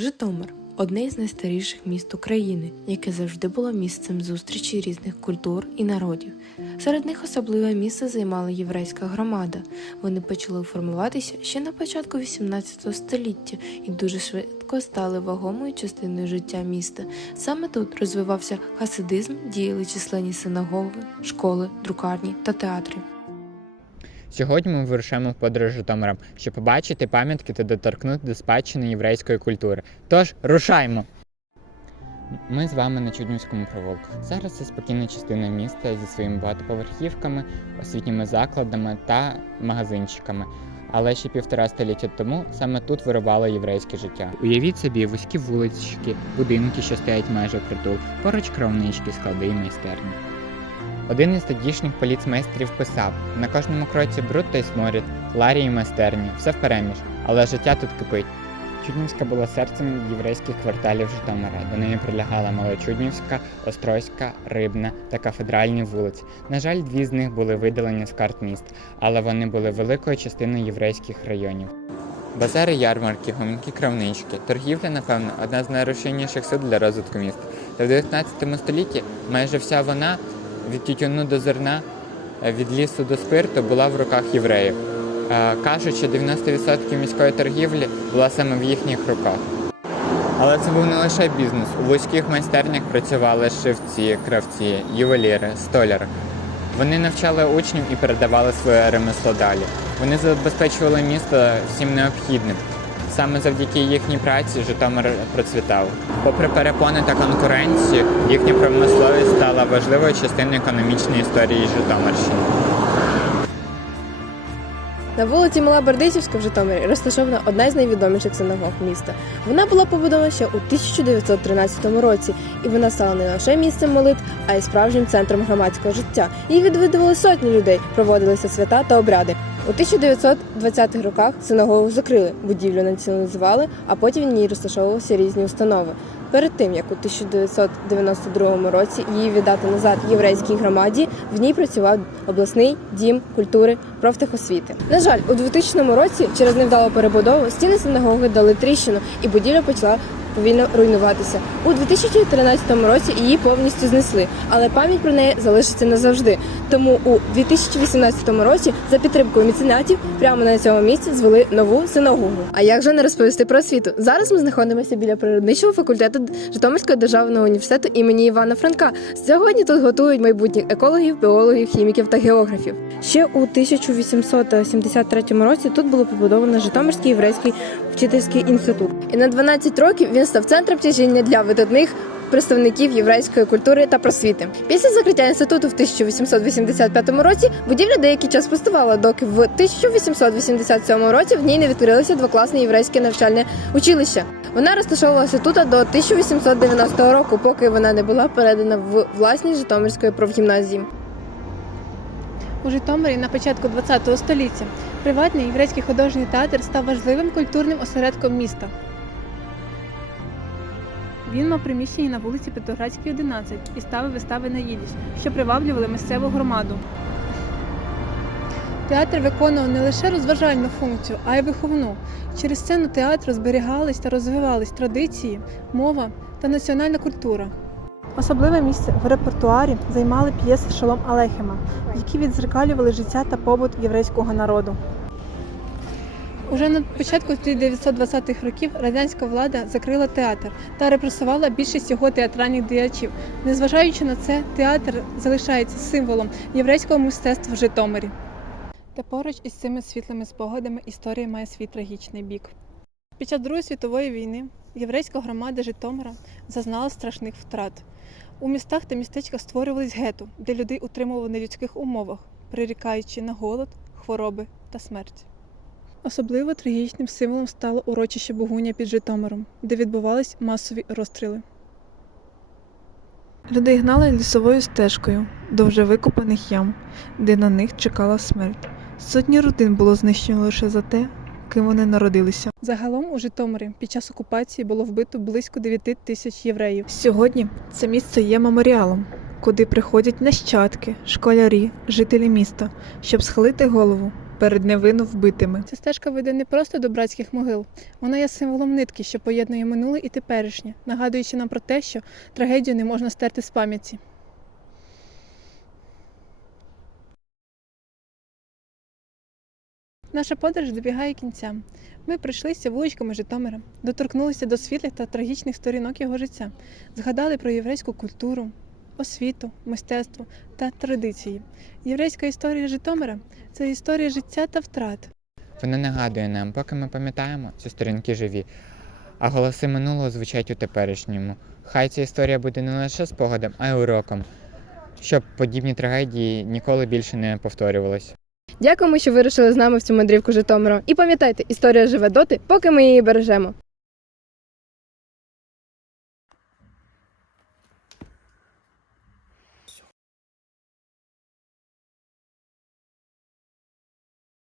Житомир одне із найстаріших міст України, яке завжди було місцем зустрічі різних культур і народів. Серед них особливе місце займала єврейська громада. Вони почали формуватися ще на початку XVIII століття і дуже швидко стали вагомою частиною життя міста. Саме тут розвивався хасидизм, діяли численні синагоги, школи, друкарні та театри. Сьогодні ми вирушаємо в подорож Житомиром, щоб побачити пам'ятки та доторкнути до спадщини єврейської культури. Тож рушаймо! Ми з вами на Чуднівському провулку. Зараз це спокійна частина міста зі своїми багатоповерхівками, освітніми закладами та магазинчиками. Але ще півтора століття тому саме тут вирувало єврейське життя. Уявіть собі вузькі вулички, будинки, що стоять майже впритул, поруч кровнички, склади і майстерні. Один із тодішніх поліцмейстрів писав: на кожному кроці бруд та й сморід, ларі і майстерні, все впереміж, але життя тут кипить. Чуднівська була серцем єврейських кварталів Житомира. До неї прилягала Малочуднівська, Острозька, Рибна та кафедральні вулиці. На жаль, дві з них були видалені з карт міст, але вони були великою частиною єврейських районів. Базари, ярмарки, гомінкі крамнички, торгівля, напевно, одна з найрозширеніших сил для розвитку міста. Та в 19 столітті майже вся вона від тютюну до зерна, е, від лісу до спирту була в руках євреїв. Кажуть, що 90% міської торгівлі була саме в їхніх руках. Але це був не лише бізнес. У вузьких майстернях працювали шивці, кравці, ювеліри, столяри. Вони навчали учнів і передавали своє ремесло далі. Вони забезпечували місто всім необхідним. Саме завдяки їхній праці Житомир процвітав. Попри перепони та конкуренцію, їхня промисловість стала важливою частиною економічної історії Житомирщини. На вулиці Мала Бердичівська в Житомирі розташована одна з найвідоміших синагог міста. Вона була побудована ще у 1913 році, і вона стала не лише місцем молитв, а й справжнім центром громадського життя. Її відвідували сотні людей, проводилися свята та обряди. У 1920-х роках синагогу закрили, будівлю націоналізували, а потім в ній розташовувалися різні установи. Перед тим як у 1992 році її віддати назад єврейській громаді, в ній працював обласний дім культури профтехосвіти. На жаль, у 2000 році через невдалу перебудову стіни синагоги дали тріщину, і будівля почала повільно руйнуватися. У 2013 році її повністю знесли, але пам'ять про неї залишиться назавжди. Тому у 2018 році за підтримкою міценатів прямо на цьому місці звели нову синагогу. А як же не розповісти про освіту? Зараз ми знаходимося біля природничого факультету Житомирського державного університету імені Івана Франка. Сьогодні тут готують майбутніх екологів, біологів, хіміків та географів. Ще у 1873 році тут було побудовано Житомирський єврейський вчительський інститут. І на 12 років він став центром тяжіння для видатних представників єврейської культури та просвіти. Після закриття інституту в 1885 році будівля деякий час пустувала, доки в 1887 році в ній не відкрилося двокласне єврейське навчальне училище. Вона розташовувалася тут до 1890 року, поки вона не була передана в власність Житомирської профгімназії. У Житомирі на початку ХХ століття приватний єврейський художній театр став важливим культурним осередком міста. Він мав приміщення на вулиці Петроградській, 11 і ставив вистави на їдіш, що приваблювали місцеву громаду. Театр виконував не лише розважальну функцію, а й виховну. Через сцену театру зберігались та розвивались традиції, мова та національна культура. Особливе місце в репертуарі займали п'єси Шолом Алехема, які відзеркалювали життя та побут єврейського народу. Уже на початку 1920-х років радянська влада закрила театр та репресувала більшість його театральних діячів. Незважаючи на це, театр залишається символом єврейського мистецтва в Житомирі. Та поруч із цими світлими спогадами історія має свій трагічний бік. Під час Другої світової війни єврейська громада Житомира зазнала страшних втрат. У містах та містечках створювались гетто, де людей утримували в нелюдських умовах, прирікаючи на голод, хвороби та смерть. Особливо трагічним символом стало урочище Богуня під Житомиром, де відбувались масові розстріли. Людей гнали лісовою стежкою до вже викопаних ям, де на них чекала смерть. Сотні родин було знищено лише за те, ким вони народилися. Загалом у Житомирі під час окупації було вбито близько 9 тисяч євреїв. Сьогодні це місце є меморіалом, куди приходять нащадки, школярі, жителі міста, щоб схилити голову перед невинно вбитими. Ця стежка веде не просто до братських могил, вона є символом нитки, що поєднує минуле і теперішнє, нагадуючи нам про те, що трагедію не можна стерти з пам'яті. Наша подорож добігає кінця. Ми пройшлися вуличками Житомира, доторкнулися до світлих та трагічних сторінок його життя, згадали про єврейську культуру, освіту, мистецтво та традиції. Єврейська історія Житомира це історія життя та втрат. Вона нагадує нам, поки ми пам'ятаємо, ці сторінки живі, а голоси минулого звучать у теперішньому. Хай ця історія буде не лише спогадом, а й уроком, щоб подібні трагедії ніколи більше не повторювалися. Дякуємо, що вирішили з нами в цю мандрівку Житомиром. І пам'ятайте, історія живе доти, поки ми її бережемо.